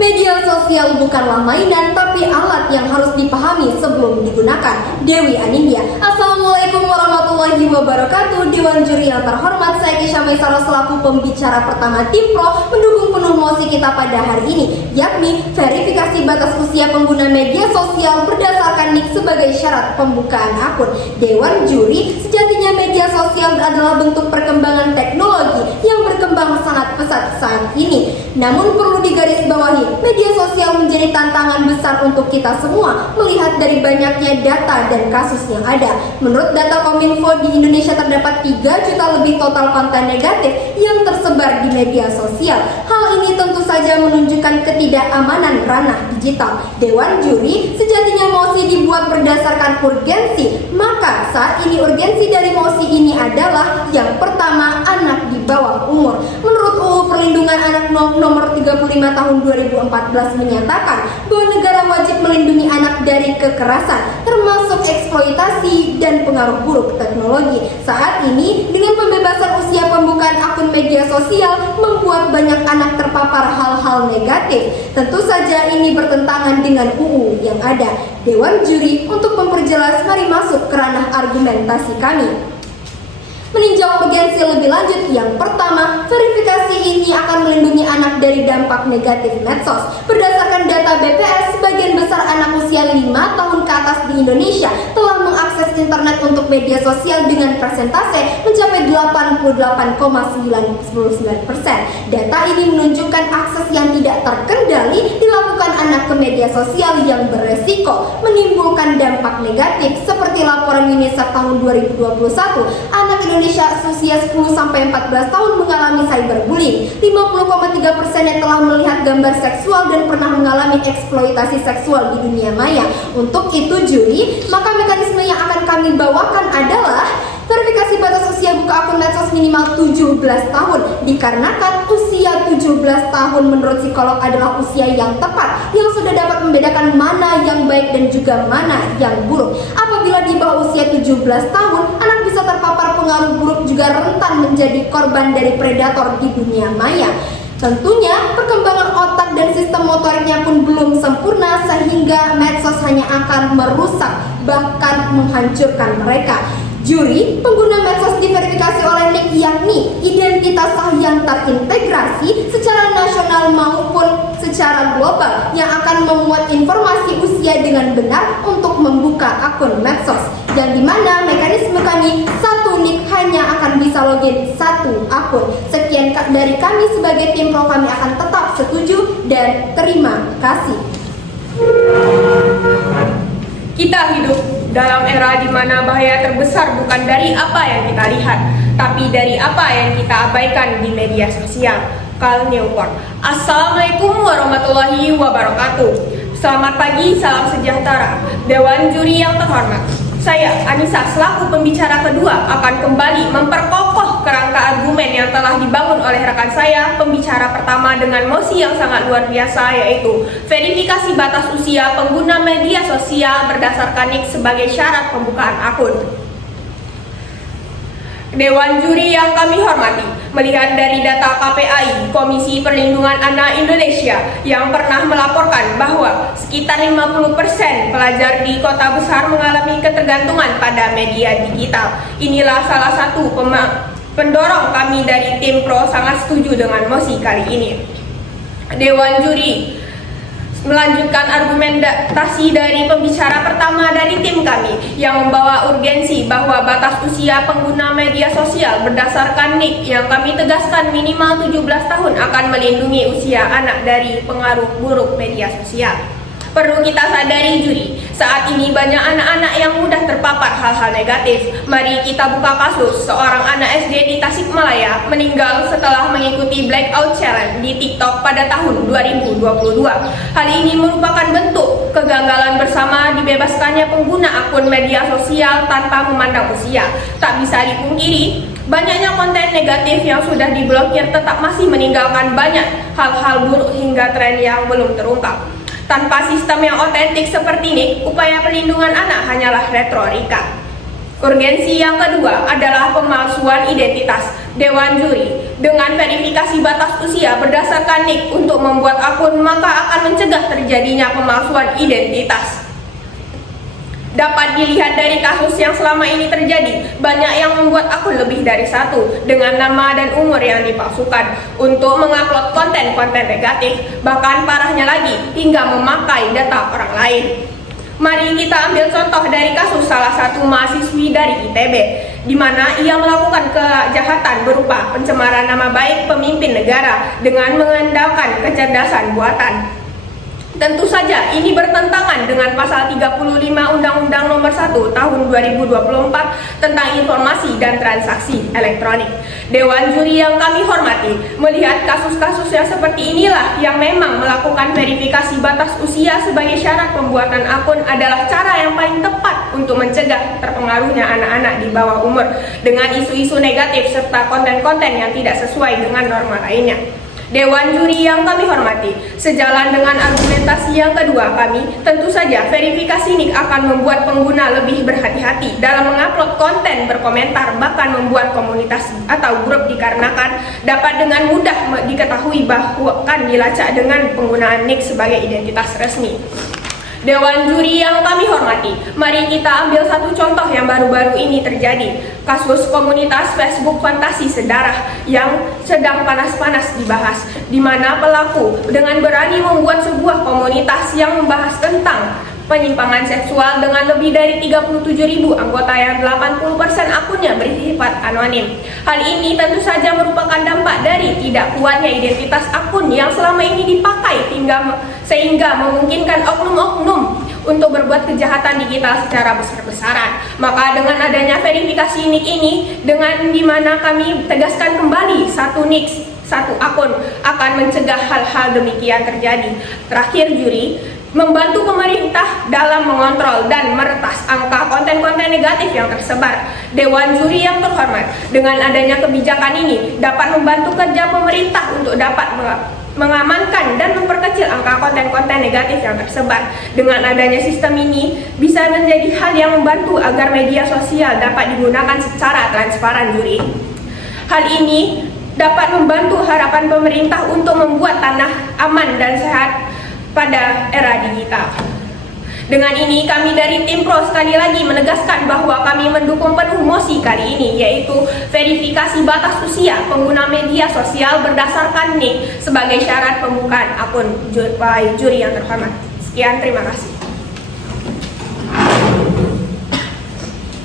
Media sosial bukanlah mainan, tapi alat yang harus dipahami sebelum digunakan. Dewi Anindya. Assalamualaikum warahmatullahi wabarakatuh. Dewan juri yang terhormat, saya Kisha Maisara selaku pembicara pertama tim Pro mendukung penuh mosi kita pada hari ini, yakni verifikasi batas usia pengguna media sosial berdasarkan NIK sebagai syarat pembukaan akun. Dewan juri, sejatinya media sosial adalah bentuk perkembangan teknologi yang berkembang sangat pesat saat ini. Namun perlu digarisbawahi, media sosial menjadi tantangan besar untuk kita semua melihat dari banyaknya data dan kasus yang ada. Menurut data Kominfo, di Indonesia terdapat 3 juta lebih total konten negatif yang tersebar di media sosial. Hal ini tentu saja menunjukkan ketidakamanan ranah digital. Dewan juri, sejatinya mosi dibuat berdasarkan urgensi. Maka saat ini urgensi dari mosi ini adalah yang pertama, anak di bawah umur. Menurut UU Perlindungan Anak nomor 35 tahun 2014 menyatakan bahwa negara wajib melindungi anak dari kekerasan, termasuk eksploitasi dan pengaruh buruk teknologi. Saat ini, dengan pembebasan usia pembukaan akun media sosial membuat banyak anak terpapar hal-hal negatif. Tentu saja ini bertentangan dengan UU yang ada. Dewan juri, untuk memperjelas, mari masuk ke ranah argumentasi kami. Meninjau urgensi lebih lanjut, yang pertama, verifikasi ini akan melindungi anak dari dampak negatif medsos. Berdasarkan data BPS, sebagian besar anak usia 5 tahun ke atas di Indonesia telah mengakses internet untuk media sosial dengan persentase mencapai 88,99%. Data ini menunjukkan akses yang tidak terkendali dilakukan anak ke media sosial yang beresiko menimbulkan dampak negatif, seperti laporan UNICEF tahun 2021, anak Indonesia usia 10-14 tahun mengalami cyberbullying. 50,3% yang telah melihat gambar seksual dan pernah mengalami eksploitasi seksual di dunia maya. Untuk itu juri, maka mekanisme yang akan kami bawakan adalah verifikasi batas usia buka akun medsos minimal 17 tahun. Dikarenakan usia 17 tahun menurut psikolog adalah usia yang tepat, yang sudah dapat membedakan mana yang baik dan juga mana yang buruk. Apabila di bawah usia 17 tahun, anak bisa terpapar pengaruh buruk, juga rentan menjadi korban dari predator di dunia maya. Tentunya perkembangan otak dan sistem motoriknya pun belum sempurna, sehingga medsos hanya akan merusak bahkan menghancurkan mereka. Juri, pengguna medsos diverifikasi oleh NIK, yakni identitas sah yang terintegrasi secara nasional maupun secara global, yang akan memuat informasi usia dengan benar untuk membuka akun medsos. Yang dimana mekanisme kami, satu NIK hanya akan bisa login satu akun. Sekian dari kami sebagai tim Pro, kami akan tetap setuju dan terima kasih. Kita hidup dalam era di mana bahaya terbesar bukan dari apa yang kita lihat, tapi dari apa yang kita abaikan di media sosial. Karl Newport. Assalamualaikum warahmatullahi wabarakatuh. Selamat pagi, salam sejahtera. Dewan juri yang terhormat, saya Anissa selaku pembicara kedua akan kembali memperkokoh kerangka argumen yang telah dibangun oleh rekan saya pembicara pertama dengan mosi yang sangat luar biasa, yaitu verifikasi batas usia pengguna media sosial berdasarkan NIK sebagai syarat pembukaan akun. Dewan juri yang kami hormati, melihat dari data KPAI, Komisi Perlindungan Anak Indonesia, yang pernah melaporkan bahwa sekitar 50% pelajar di kota besar mengalami ketergantungan pada media digital. Inilah salah satu pendorong kami dari tim Pro sangat setuju dengan mosi kali ini. Dewan juri melanjutkan argumentasi dari pembicara pertama dari tim kami yang membawa urgensi bahwa batas usia pengguna media sosial berdasarkan NIK yang kami tegaskan minimal 17 tahun akan melindungi usia anak dari pengaruh buruk media sosial. Perlu kita sadari juri, saat ini banyak anak-anak yang mudah terpapar hal-hal negatif. Mari kita buka kasus seorang anak SD di Tasikmalaya meninggal setelah mengikuti blackout challenge di TikTok pada tahun 2022. Hal ini merupakan bentuk kegagalan bersama dibebaskannya pengguna akun media sosial tanpa memandang usia. Tak bisa dipungkiri, banyaknya konten negatif yang sudah diblokir tetap masih meninggalkan banyak hal-hal buruk hingga tren yang belum terungkap. Tanpa sistem yang otentik seperti ini, upaya pelindungan anak hanyalah retorika. Urgensi yang kedua adalah pemalsuan identitas. Dewan juri, dengan verifikasi batas usia berdasarkan NIK untuk membuat akun, maka akan mencegah terjadinya pemalsuan identitas. Dapat dilihat dari kasus yang selama ini terjadi, banyak yang membuat akun lebih dari satu dengan nama dan umur yang dipalsukan untuk mengupload konten-konten negatif, bahkan parahnya lagi hingga memakai data orang lain. Mari kita ambil contoh dari kasus salah satu mahasiswi dari ITB, di mana ia melakukan kejahatan berupa pencemaran nama baik pemimpin negara dengan mengandalkan kecerdasan buatan. Tentu saja ini bertentangan dengan pasal 35 Undang-Undang Nomor 1 Tahun 2024 tentang informasi dan transaksi elektronik. Dewan juri yang kami hormati, melihat kasus-kasus yang seperti inilah yang memang melakukan verifikasi batas usia sebagai syarat pembuatan akun adalah cara yang paling tepat untuk mencegah terpengaruhnya anak-anak di bawah umur dengan isu-isu negatif serta konten-konten yang tidak sesuai dengan norma lainnya. Dewan juri yang kami hormati, sejalan dengan argumentasi yang kedua kami, tentu saja verifikasi NIK akan membuat pengguna lebih berhati-hati dalam mengupload konten, berkomentar, bahkan membuat komunitas atau grup dikarenakan dapat dengan mudah diketahui bahwa kan dilacak dengan penggunaan NIK sebagai identitas resmi. Dewan juri yang kami hormati, mari kita ambil satu contoh yang baru-baru ini terjadi. Kasus komunitas Facebook Fantasi Sedarah yang sedang panas-panas dibahas, di mana pelaku dengan berani membuat sebuah komunitas yang membahas tentang penyimpangan seksual dengan lebih dari 37.000 anggota yang 80% akunnya bersifat anonim. Hal ini tentu saja merupakan dampak dari tidak kuatnya identitas akun yang selama ini dipakai sehingga memungkinkan oknum-oknum untuk berbuat kejahatan digital secara besar-besaran. Maka dengan adanya verifikasi NIK ini, dengan dimana kami tegaskan kembali satu NIK, satu akun akan mencegah hal-hal demikian terjadi. Terakhir juri, membantu pemerintah dalam mengontrol dan meretas angka konten-konten negatif yang tersebar. Dewan juri yang terhormat, dengan adanya kebijakan ini dapat membantu kerja pemerintah untuk dapat mengamankan dan memperkecil angka konten-konten negatif yang tersebar. Dengan adanya sistem ini bisa menjadi hal yang membantu agar media sosial dapat digunakan secara transparan juri. Hal ini dapat membantu harapan pemerintah untuk membuat tanah aman dan sehat pada era digital. Dengan ini kami dari tim Pro sekali lagi menegaskan bahwa kami mendukung penuh mosi kali ini, yaitu verifikasi batas usia pengguna media sosial berdasarkan NIK sebagai syarat pembukaan akun juri yang terhormat. Sekian, terima kasih.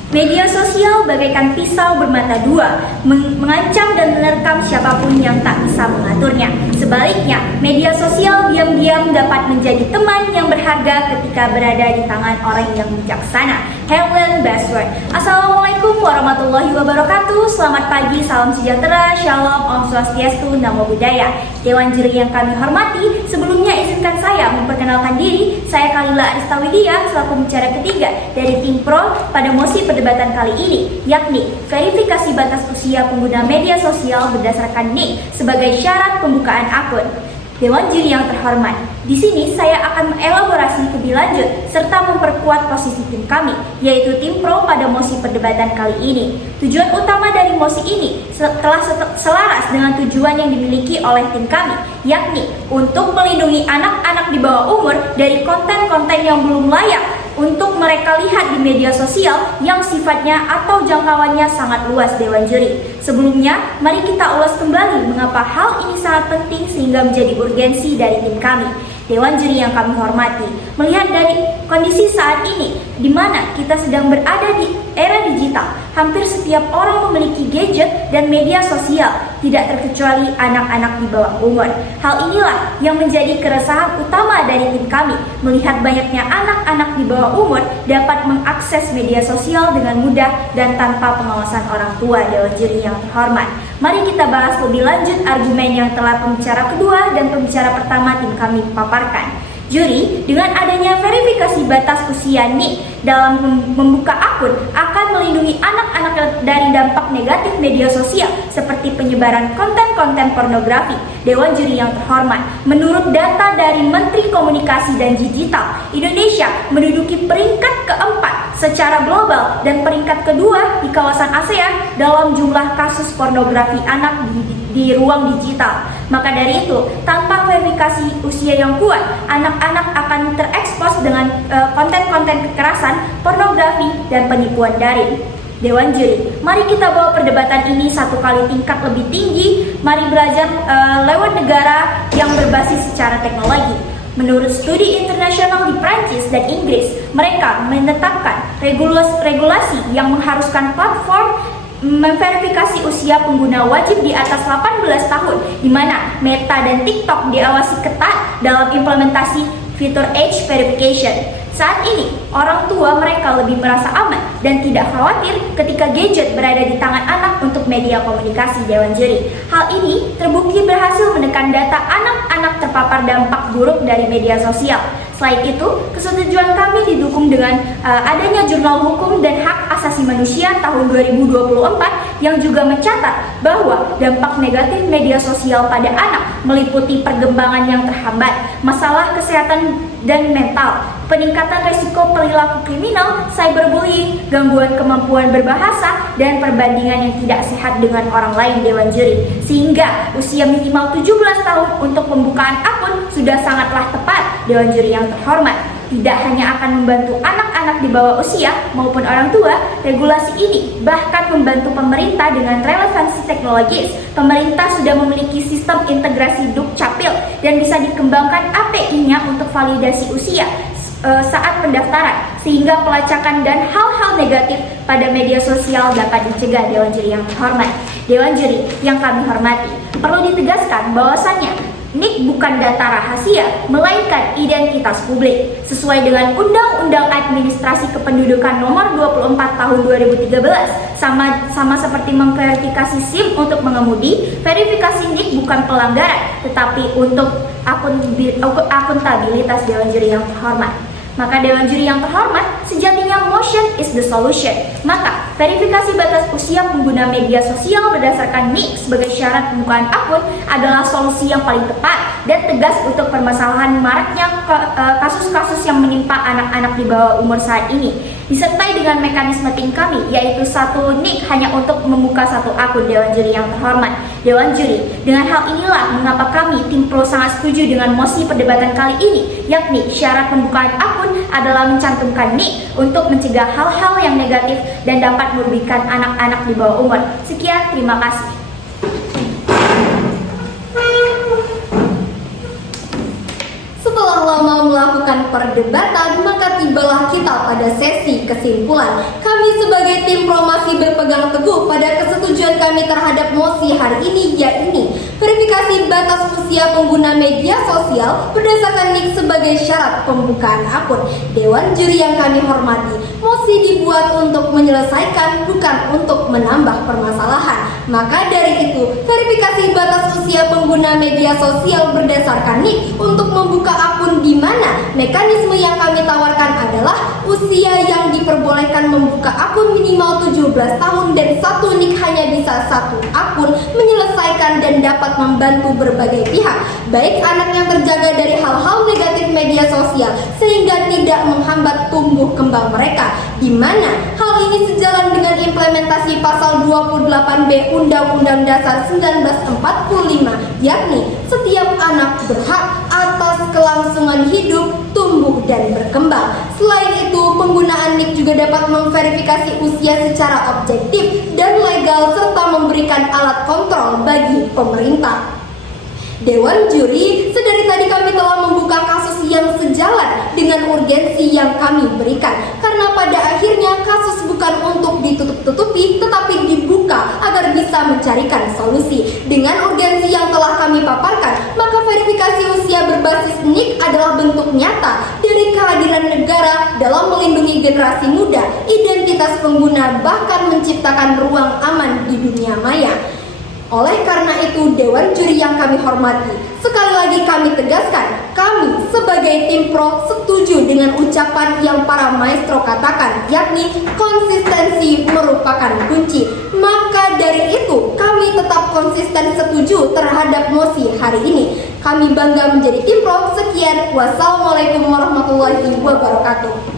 Media sosial bagaikan pisau bermata dua, mengancam dan menerkam siapapun yang tak bisa mengaturnya. Sebaliknya, media sosial diam-diam dapat menjadi teman yang berharga ketika berada di tangan orang yang bijaksana. Helen Basword. Assalamualaikum warahmatullahi wabarakatuh. Selamat pagi, salam sejahtera, shalom, om swastiastu, namo buddhaya. Dewan juri yang kami hormati, sebelumnya izinkan saya memperkenalkan diri. Saya Kalila Aristawidia selaku bicara ketiga dari tim Pro pada mosi perdebatan kali ini, yakni verifikasi batas usia pengguna media sosial berdasarkan NIK sebagai syarat pembukaan akun. Dewan juri yang terhormat, di sini saya akan mengelaborasi lebih lanjut serta memperkuat posisi tim kami, yaitu tim Pro pada mosi perdebatan kali ini. Tujuan utama dari mosi ini telah selaras dengan tujuan yang dimiliki oleh tim kami, yakni untuk melindungi anak-anak di bawah umur dari konten-konten yang belum layak untuk mereka lihat di media sosial yang sifatnya atau jangkauannya sangat luas. Dewan juri, sebelumnya mari kita ulas kembali mengapa hal ini sangat penting sehingga menjadi urgensi dari tim kami. Dewan juri yang kami hormati, melihat dari kondisi saat ini di mana kita sedang berada di era digital, hampir setiap orang memiliki gadget dan media sosial, tidak terkecuali anak-anak di bawah umur. Hal inilah yang menjadi keresahan utama dari tim kami, melihat banyaknya anak-anak di bawah umur dapat mengakses media sosial dengan mudah dan tanpa pengawasan orang tua. Dewan juri yang terhormat, mari kita bahas lebih lanjut argumen yang telah pembicara kedua dan pembicara pertama tim kami paparkan. Juri, dengan adanya verifikasi batas usia NIK dalam membuka akun akan melindungi anak-anak dari dampak negatif media sosial seperti penyebaran konten-konten pornografi. Dewan juri yang terhormat, menurut data dari Menteri Komunikasi dan Digital, Indonesia menduduki peringkat keempat secara global dan peringkat kedua di kawasan ASEAN dalam jumlah kasus pornografi anak di di ruang digital. Maka dari itu, tanpa verifikasi usia yang kuat, anak-anak akan terekspos dengan konten-konten kekerasan, pornografi, dan penipuan daring. Dewan Juri, mari kita bawa perdebatan ini satu kali tingkat lebih tinggi. Mari belajar lewat negara yang berbasis secara teknologi. Menurut studi internasional di Prancis dan Inggris, mereka menetapkan regulasi yang mengharuskan platform memverifikasi usia pengguna wajib di atas 18 tahun, di mana Meta dan TikTok diawasi ketat dalam implementasi fitur age verification. Saat ini, orang tua mereka lebih merasa aman dan tidak khawatir ketika gadget berada di tangan anak untuk media komunikasi. Dewan Juri, hal ini terbukti berhasil menekan data anak-anak terpapar dampak buruk dari media sosial. Selain itu, kesetujuan kami didukung dengan adanya Jurnal Hukum dan Hak Asasi Manusia tahun 2024 yang juga mencatat bahwa dampak negatif media sosial pada anak meliputi perkembangan yang terhambat, masalah kesehatan dan mental, peningkatan resiko perilaku kriminal, cyberbullying, gangguan kemampuan berbahasa, dan perbandingan yang tidak sehat dengan orang lain. Dewan Juri, sehingga usia minimal 17 tahun untuk pembukaan akun sudah sangatlah tepat. Dewan Juri yang terhormat, tidak hanya akan membantu anak-anak di bawah usia maupun orang tua, regulasi ini bahkan membantu pemerintah dengan relevansi teknologis. Pemerintah sudah memiliki sistem integrasi Dukcapil dan bisa dikembangkan API-nya untuk validasi usia saat pendaftaran, sehingga pelacakan dan hal-hal negatif pada media sosial dapat dicegah. Dewan Juri yang terhormat, Dewan Juri yang kami hormati, perlu ditegaskan bahwasannya NIK bukan data rahasia, melainkan identitas publik. Sesuai dengan Undang-Undang Administrasi Kependudukan Nomor 24 Tahun 2013, sama seperti memverifikasi SIM untuk mengemudi, verifikasi NIK bukan pelanggaran, tetapi untuk akuntabilitas. Dewan Juri yang terhormat, maka Dewan Juri yang terhormat, sejatinya motion is the solution. Maka verifikasi batas usia pengguna media sosial berdasarkan NIK sebagai syarat pembukaan akun adalah solusi yang paling tepat dan tegas untuk permasalahan maraknya kasus-kasus yang menimpa anak-anak di bawah umur saat ini. Disertai dengan mekanisme tim kami, yaitu satu NIK hanya untuk membuka satu akun. Dewan Juri yang terhormat, Dewan Juri, dengan hal inilah mengapa kami tim Pro sangat setuju dengan mosi perdebatan kali ini, yakni syarat pembukaan akun adalah mencantumkan NIK untuk mencegah hal-hal yang negatif dan dapat merugikan anak-anak di bawah umur. Sekian, terima kasih. Setelah lama melakukan perdebatan, maka tibalah kita pada sesi kesimpulan. Kami sebagai tim Pro masih berpegang teguh pada kesetujuan kami terhadap mosi hari ini, yakni verifikasi batas usia pengguna media sosial berdasarkan NIK sebagai syarat pembukaan akun. Dewan Juri yang kami hormati, mosi dibuat untuk menyelesaikan, bukan untuk menambah permasalahan. Maka dari itu, verifikasi batas usia pengguna media sosial berdasarkan NIK untuk membuka akun, di mana mekanisme yang kami tawarkan adalah usia yang diperbolehkan membuka akun minimal 17 tahun dan satu NIK hanya bisa satu akun, menyelesaikan dan dapat membantu berbagai pihak, baik anak yang terjaga dari hal-hal negatif media sosial sehingga tidak menghambat tumbuh kembang mereka, di mana hal ini sejalan dengan implementasi pasal 28B Undang-Undang Dasar 1945, yakni setiap anak berhak atas kelangsungan hidup, tumbuh, dan berkembang. Selain itu, penggunaan NIK juga dapat memverifikasi usia secara objektif dan legal serta memberikan alat kontrol bagi pemerintah. Dewan Juri, sedari tadi kami telah membuka kasus yang sejalan dengan urgensi yang kami berikan, karena pada akhirnya kasus bukan untuk ditutup-tutupi tetapi dibuka agar bisa mencarikan solusi. Dengan urgensi yang telah kami paparkan, maka verifikasi usia berbasis NIK adalah bentuk nyata dari kehadiran negara dalam melindungi generasi muda, identitas pengguna, bahkan menciptakan ruang aman di dunia maya. Oleh karena itu, Dewan Juri yang kami hormati, sekali lagi kami tegaskan, kami sebagai tim Pro setuju dengan ucapan yang para maestro katakan, yakni konsistensi merupakan kunci. Maka dari itu, kami tetap konsisten setuju terhadap mosi hari ini. Kami bangga menjadi tim Pro. Sekian, wassalamualaikum warahmatullahi wabarakatuh.